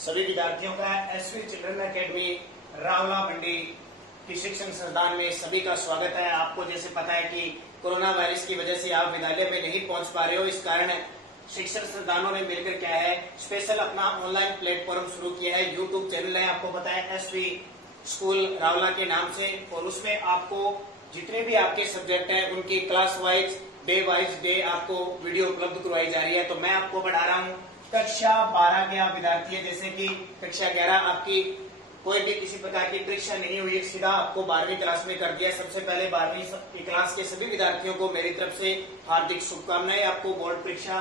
सभी विद्यार्थियों का एसवी चिल्ड्रन एकेडमी रावला मंडी की शिक्षण संस्थान में सभी का स्वागत है। आपको जैसे पता है कि कोरोना वायरस की वजह से आप विद्यालय में नहीं पहुंच पा रहे हो, इस कारण शिक्षण संस्थानों ने मिलकर क्या है स्पेशल अपना ऑनलाइन प्लेटफॉर्म शुरू किया है। यूट्यूब चैनल है, आपको पता है एसवी स्कूल रावला के नाम से, और उसमें आपको जितने भी आपके सब्जेक्ट हैं उनकी क्लास वाइज डे आपको वीडियो उपलब्ध करवाई जा रही है। तो मैं आपको पढ़ा रहा हूँ कक्षा 12 के आप विद्यार्थी है, जैसे कि कक्षा 11 आपकी कोई भी किसी प्रकार की परीक्षा नहीं हुई, सीधा आपको 12वीं क्लास में कर दिया। सबसे पहले 12वीं की क्लास के सभी विद्यार्थियों को मेरी तरफ से हार्दिक शुभकामनाएं आपको बोर्ड परीक्षा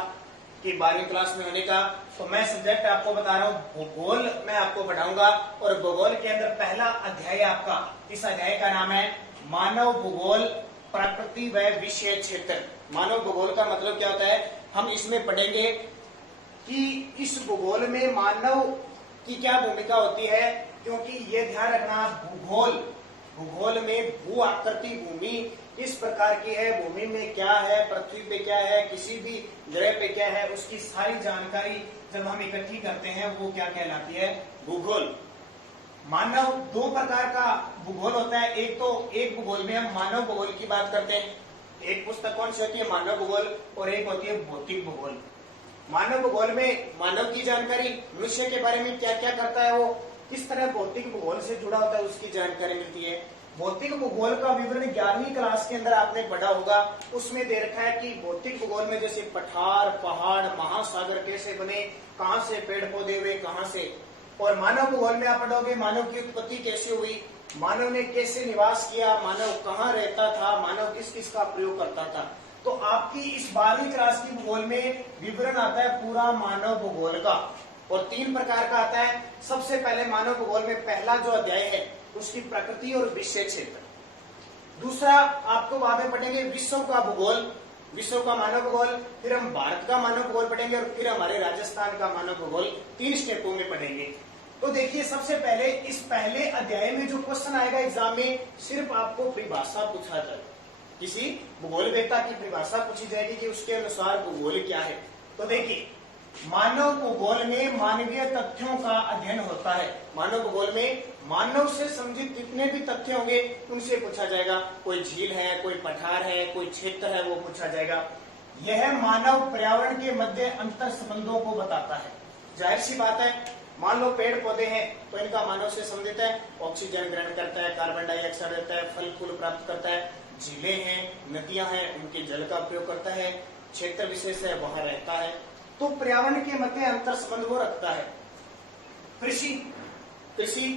की 12वीं क्लास में होने का। तो मैं सब्जेक्ट आपको बता रहा हूँ भूगोल मैं आपको पढ़ाऊंगा, और भूगोल के अंदर पहला अध्याय आपका, इस अध्याय का नाम है मानव भूगोल प्रकृति व विषय क्षेत्र। मानव भूगोल का मतलब क्या होता है, हम इसमें पढ़ेंगे कि इस भूगोल में मानव की क्या भूमिका होती है, क्योंकि ये ध्यान रखना भूगोल में भू आकृति भूमि किस प्रकार की है, भूमि में क्या है, पृथ्वी पे क्या है, किसी भी ग्रह पे क्या है, उसकी सारी जानकारी जब हम इकट्ठी करते हैं वो क्या कहलाती है, भूगोल। मानव दो प्रकार का भूगोल होता है, एक भूगोल में हम मानव भूगोल की बात करते हैं। एक पुस्तक कौन सी होती है, मानव भूगोल, और एक होती है भौतिक भूगोल। मानव भूगोल में मानव की जानकारी, मनुष्य के बारे में क्या क्या करता है, वो किस तरह भौतिक भूगोल से जुड़ा होता है उसकी जानकारी मिलती है। भौतिक भूगोल का विवरण 11वीं क्लास के अंदर आपने पढ़ा होगा, उसमें दे रखा है कि भौतिक भूगोल में जैसे पठार, पहाड़, महासागर कैसे बने, कहां से पेड़ पौधे हुए, कहां से। और मानव भूगोल में आप पढ़ोगे मानव की उत्पत्ति कैसे हुई, मानव ने कैसे निवास किया, मानव कहाँ रहता था, मानव किस किस का प्रयोग करता था। तो आपकी इस 12वीं क्लास की भूगोल में विवरण आता है पूरा मानव भूगोल का, और 3 प्रकार का आता है। सबसे पहले मानव भूगोल में पहला जो अध्याय है उसकी प्रकृति और विषय क्षेत्र। दूसरा आपको बाद में पढ़ेंगे विश्व का भूगोल, विश्व का मानव भूगोल, फिर हम भारत का मानव भूगोल पढ़ेंगे, और फिर हमारे राजस्थान का मानव भूगोल। 3 स्टेपों में पढ़ेंगे। तो देखिए सबसे पहले इस पहले अध्याय में जो क्वेश्चन आएगा एग्जाम में, सिर्फ आपको परिभाषा पूछा जाएगा, किसी भूगोलवेत्ता की परिभाषा पूछी जाएगी कि उसके अनुसार भूगोल क्या है। तो देखिए मानव भूगोल में मानवीय तथ्यों का अध्ययन होता है। मानव भूगोल में मानव से संबंधित जितने भी तथ्य होंगे उनसे पूछा जाएगा। कोई झील है, कोई पठार है, कोई क्षेत्र है, वो पूछा जाएगा। यह मानव पर्यावरण के मध्य अंतर संबंधों को बताता है। जाहिर सी बात है, मान लो पेड़ पौधे हैं तो इनका मानव से संबंधित है, ऑक्सीजन ग्रहण करता है, कार्बन डाइऑक्साइड देता है, फल फूल प्राप्त करता है। झीलें हैं, नदियां हैं, उनके जल का प्रयोग करता है। क्षेत्र विशेष है, वहां रहता है। तो पर्यावरण के मध्य अंतर संबंध वो रखता है। कृषि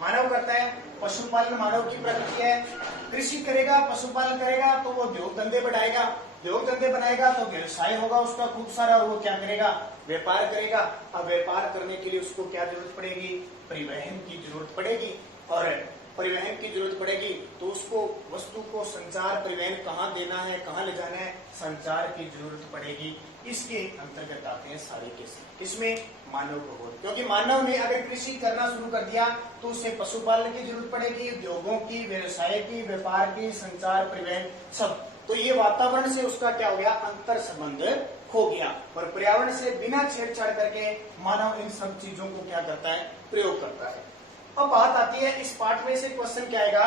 मानव करता है, पशुपालन मानव की प्रकृति है। कृषि करेगा, पशुपालन करेगा तो वो उद्योग धंधे बढ़ाएगा, उद्योग धंधे बनाएगा तो व्यवसाय होगा उसका खूब सारा, और वो क्या करेगा, व्यापार करेगा। अब व्यापार करने के लिए उसको क्या जरूरत पड़ेगी, परिवहन की जरूरत पड़ेगी, और परिवहन की जरूरत पड़ेगी तो उसको वस्तु को संचार परिवहन कहाँ देना है, कहाँ ले जाना है, संचार की जरूरत पड़ेगी। इसके अंतर्गत आते हैं सारे केस, इसमें मानव भूगोल। क्योंकि मानव ने अगर कृषि करना शुरू कर दिया तो उसे पशुपालन की जरूरत पड़ेगी, उद्योगों की, व्यवसाय की, व्यापार की, संचार परिवहन सब। तो ये वातावरण से उसका क्या हो गया, अंतर संबंध खो गया, और पर्यावरण से बिना छेड़छाड़ करके मानव इन सब चीजों को क्या करता है, प्रयोग करता है। अब बात आती है इस पाठ में से क्वेश्चन क्या आएगा।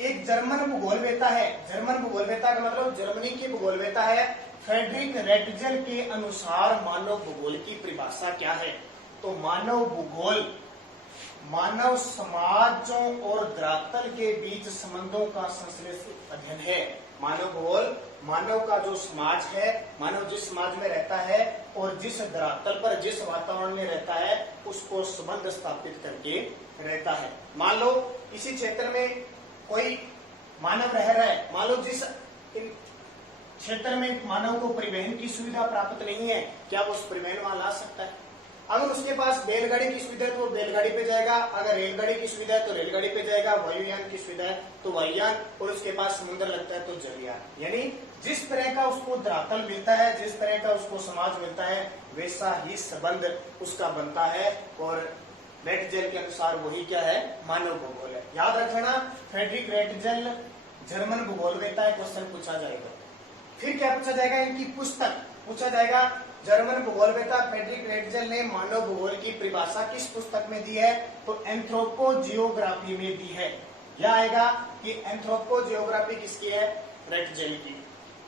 एक जर्मन भूगोलवेत्ता है, जर्मन भूगोलवेत्ता का मतलब जर्मनी के भूगोलवेत्ता है, फ्रेडरिक रेटजल के अनुसार मानव भूगोल की परिभाषा क्या है। तो मानव भूगोल मानव समाजों और धरातल के बीच संबंधों का संश्लेषित अध्ययन है। मानव भूगोल मानव का जो समाज है, मानव जिस समाज में रहता है और जिस धरातल पर, जिस वातावरण में रहता है, उसको संबंध स्थापित करके रहता है। मान लो इसी क्षेत्र में कोई मानव रह रहा है, मान लो जिस क्षेत्र में मानव को परिवहन की सुविधा प्राप्त नहीं है, क्या वो उस परिवहन वहां ला सकता है। अगर उसके पास बैलगाड़ी की सुविधा है तो वो बैलगाड़ी पे जाएगा, अगर रेलगाड़ी की सुविधा है तो रेलगाड़ी पे जाएगा, वायुयान की सुविधा है तो वायुयान, और उसके पास समुद्र लगता है तो जलयान। यानी जिस तरह का उसको धरातल मिलता है, जिस तरह का उसको समाज मिलता है, वैसा ही संबंध उसका बनता है, और रेटजल के अनुसार वही क्या है, मानव भूगोल है। याद रखना, फ्रेडरिक रेटजल जर्मन भूगोलवेत्ता है, क्वेश्चन पूछा जाएगा। फिर क्या पूछा जाएगा, इनकी पुस्तक पूछा जाएगा जर्मन भूगोलवेत्ता फ्रेडरिक रेटजेल ने मानव भूगोल की परिभाषा किस पुस्तक में दी है? तो एंथ्रोपोजियोग्राफी में दी है। यह आएगा कि एंथ्रोपोजियोग्राफी किसकी है? रेटजेल की।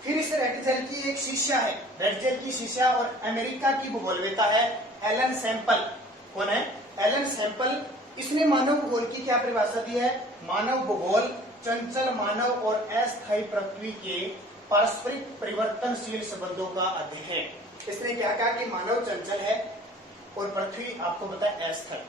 फिर इस रेटजेल की एक शिष्या है, रेटजेल की शिष्या और अमेरिका की भूगोलवेत्ता है एलन सैंपल। कौन है? Ellen Semple. इसने मानव भूगोल की क्या परिभाषा दी है? मानव भूगोल चंचल मानव और अस्थायी पृथ्वी के पारस्परिक परिवर्तनशील संबंधों का अध्ययन है। इसने क्या कहा कि मानव चंचल है और पृथ्वी आपको पता है अस्थायी।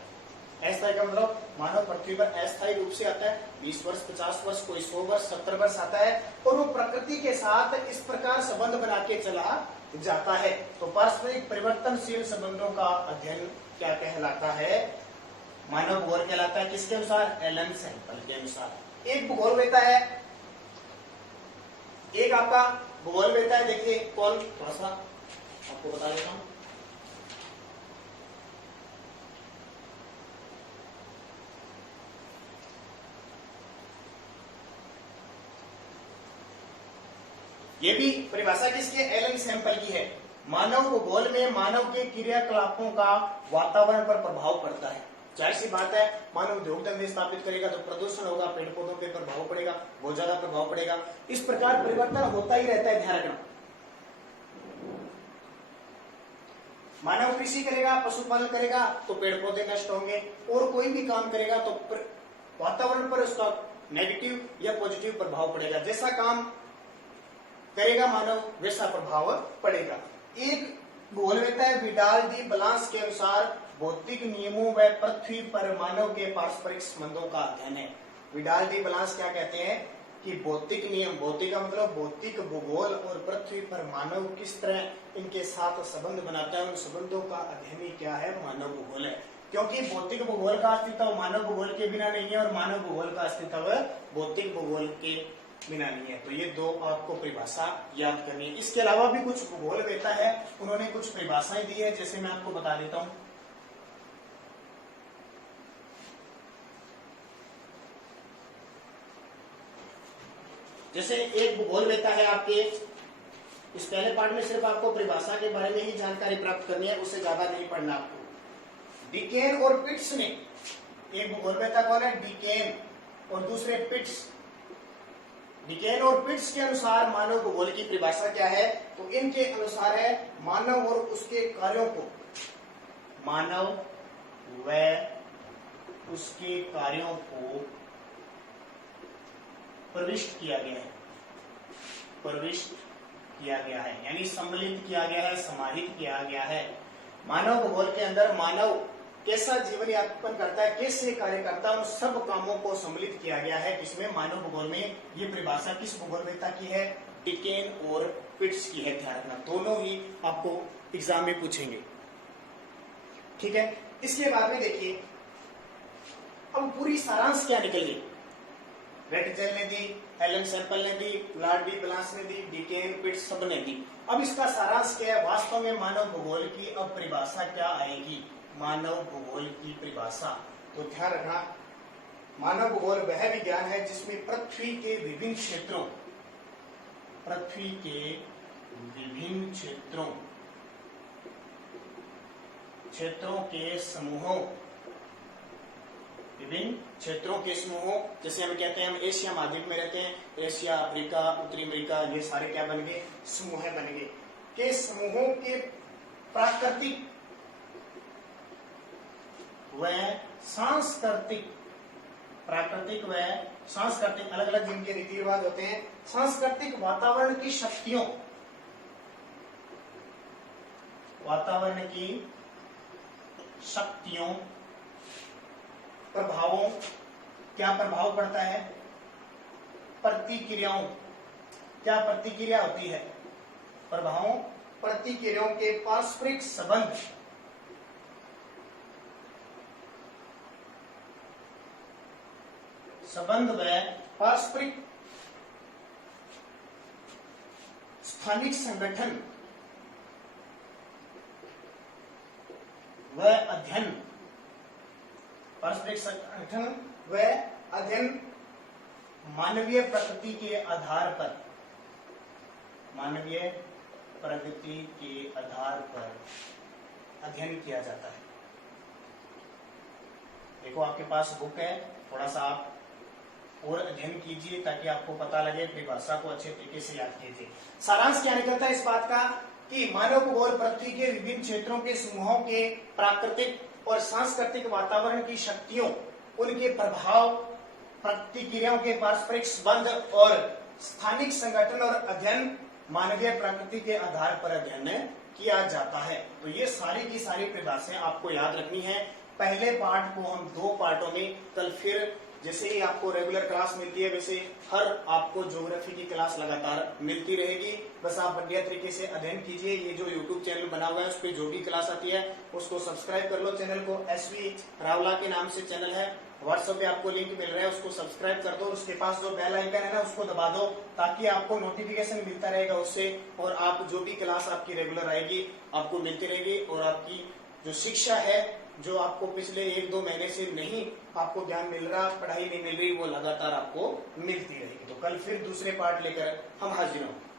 अस्थायी का मतलब मानव पृथ्वी पर अस्थायी रूप से आता है, 20 वर्ष, 50 वर्ष, कोई 100 वर्ष, 70 वर्ष आता है, और वो प्रकृति के साथ इस प्रकार संबंध बना के चला जाता है। तो पारस्परिक परिवर्तनशील संबंधों का अध्ययन क्या कहलाता है? मानव भूगोल कहलाता है। किसके अनुसार? एलन सैंपल के अनुसार। एक भूगोलवेत्ता है, एक आपका भूगोलवेत्ता है, देखिए कौन, थोड़ा सा आपको बता देता हूं। ये भी परिभाषा किसकी है? एलन सैंपल की है। मानव भूगोल में मानव के क्रियाकलापों का वातावरण पर प्रभाव पड़ता है। जाहिर सी बात है, मानव उद्योग धंधे स्थापित करेगा तो प्रदूषण होगा, पेड़ पौधों पे प्रभाव पड़ेगा, बहुत ज्यादा प्रभाव पड़ेगा। इस प्रकार परिवर्तन होता ही रहता है, ध्यान रखना। मानव कृषि करेगा, पशुपालन करेगा तो पेड़ पौधे नष्ट होंगे, और कोई भी काम करेगा तो वातावरण पर उसका नेगेटिव या पॉजिटिव प्रभाव पड़ेगा। जैसा काम करेगा मानव वैसा प्रभाव पड़ेगा। एक भूगोलवेत्ता है विडाल डी बलांस के अनुसार भौतिक नियमों व पृथ्वी पर मानव के पारस्परिक संबंधों का अध्ययन है। विडाल डी बलांस क्या कहते हैं कि भौतिक नियम, भौतिक का मतलब भौतिक भूगोल, और पृथ्वी पर मानव किस तरह इनके साथ संबंध बनाता है, उन संबंधों का अध्ययन ही क्या है? मानव भूगोल है। क्योंकि भौतिक भूगोल का अस्तित्व मानव भूगोल के बिना नहीं है, और मानव भूगोल का अस्तित्व भौतिक भूगोल के बिना नहीं है। तो ये दो आपको परिभाषा याद करनी है। इसके अलावा भी कुछ भूगोलवेत्ता है, उन्होंने कुछ परिभाषाएं दी है, जैसे मैं आपको बता देता हूं। जैसे एक भूगोलवेत्ता है आपके, इस पहले पार्ट में सिर्फ आपको परिभाषा के बारे में ही जानकारी प्राप्त करनी है, उससे ज्यादा नहीं पढ़ना आपको। डिकेन और पिट्स ने, एक भूगोलवेत्ता कौन है? डिकेन, और दूसरे पिट्स। डिकेन और पिट्स के अनुसार मानव भूगोल की परिभाषा क्या है? तो इनके अनुसार है मानव और उसके कार्यों को, मानव व उसके कार्यों को प्रविष्ट किया गया है, प्रविष्ट किया गया है, यानी सम्मिलित किया गया है, समाहित किया गया है। मानव भूगोल के अंदर मानव कैसा जीवन यापन करता है, कैसे कार्य करता है, उन सब कामों को सम्मिलित किया गया है। किसमें? मानव भूगोल में। ये परिभाषा किस भूगोलवेत्ता की है? डिकेन और पिट्स की है। ध्यान रखना, दोनों ही आपको एग्जाम में पूछेंगे, ठीक है। इसके बाद में देखिए, अब पूरी सारांश क्या निकल गई? रेटजेल ने दी, एलन सैंपल ने दी, विडाल डी बलांस ने दी, डिकेन, पिट्स सब ने दी। अब इसका सारांश क्या है? वास्तव में मानव भूगोल की अब परिभाषा क्या आएगी? मानव भूगोल की परिभाषा, तो ध्यान रखना, मानव भूगोल वह विज्ञान है जिसमें पृथ्वी के विभिन्न क्षेत्रों, पृथ्वी के विभिन्न क्षेत्रों के समूहों, विभिन्न क्षेत्रों के समूहों, जैसे हम कहते हैं हम एशिया महाद्वीप में रहते हैं, एशिया, अफ्रीका, उत्तरी अमेरिका, ये सारे क्या बन गए? समूह बन गए। के समूहों के प्राकृतिक व सांस्कृतिक, प्राकृतिक व सांस्कृतिक, अलग अलग जिनके रीति रिवाज होते हैं, सांस्कृतिक वातावरण की शक्तियों, वातावरण की शक्तियों, प्रभावों, क्या प्रभाव पड़ता है? प्रतिक्रियाओं, क्या प्रतिक्रिया होती है? प्रभावों, प्रतिक्रियाओं के पारस्परिक संबंध, व पारस्परिक स्थानिक संगठन व अध्ययन, पारस्परिक संगठन व अध्ययन मानवीय प्रकृति के आधार पर, मानवीय प्रगति के आधार पर अध्ययन किया जाता है। देखो आपके पास बुक है, थोड़ा सा आप और अध्ययन कीजिए ताकि आपको पता लगे, परिभाषा को अच्छे तरीके से याद कीजिए। सारांश क्या निकलता है इस बात का कि मानव भूगोल पृथ्वी के विभिन्न क्षेत्रों के समूहों के प्राकृतिक और सांस्कृतिक वातावरण की शक्तियों, उनके प्रभाव, प्रतिक्रियाओं के पारस्परिक संबंध और स्थानिक संगठन और अध्ययन मानवीय प्रकृति के आधार पर अध्ययन किया जाता है। तो ये सारी की सारी परिभाषाएं आपको याद रखनी है। पहले पार्ट को हम 2 पार्टों में, कल फिर जैसे ही आपको रेगुलर क्लास मिलती है वैसे हर आपको ज्योग्राफी की क्लास लगातार मिलती रहेगी। बस आप बढ़िया तरीके से अध्ययन कीजिए। ये जो यूट्यूब चैनल बना हुआ है उस पर जो भी क्लास आती है उसको सब्सक्राइब कर लो। चैनल को SV रावला के नाम से चैनल है, व्हाट्सएप पे आपको लिंक मिल रहा है, उसको सब्सक्राइब कर दो। उसके पास जो बेल आइकन है ना उसको दबा दो ताकि आपको नोटिफिकेशन मिलता रहेगा उससे, और आप जो भी क्लास आपकी रेगुलर आएगी आपको मिलती रहेगी। और आपकी जो शिक्षा है, जो आपको पिछले 1-2 महीने से नहीं आपको ज्ञान मिल रहा, पढ़ाई नहीं मिल रही, वो लगातार आपको मिलती रहेगी। तो कल फिर दूसरे पार्ट लेकर हम हाजिर होंगे।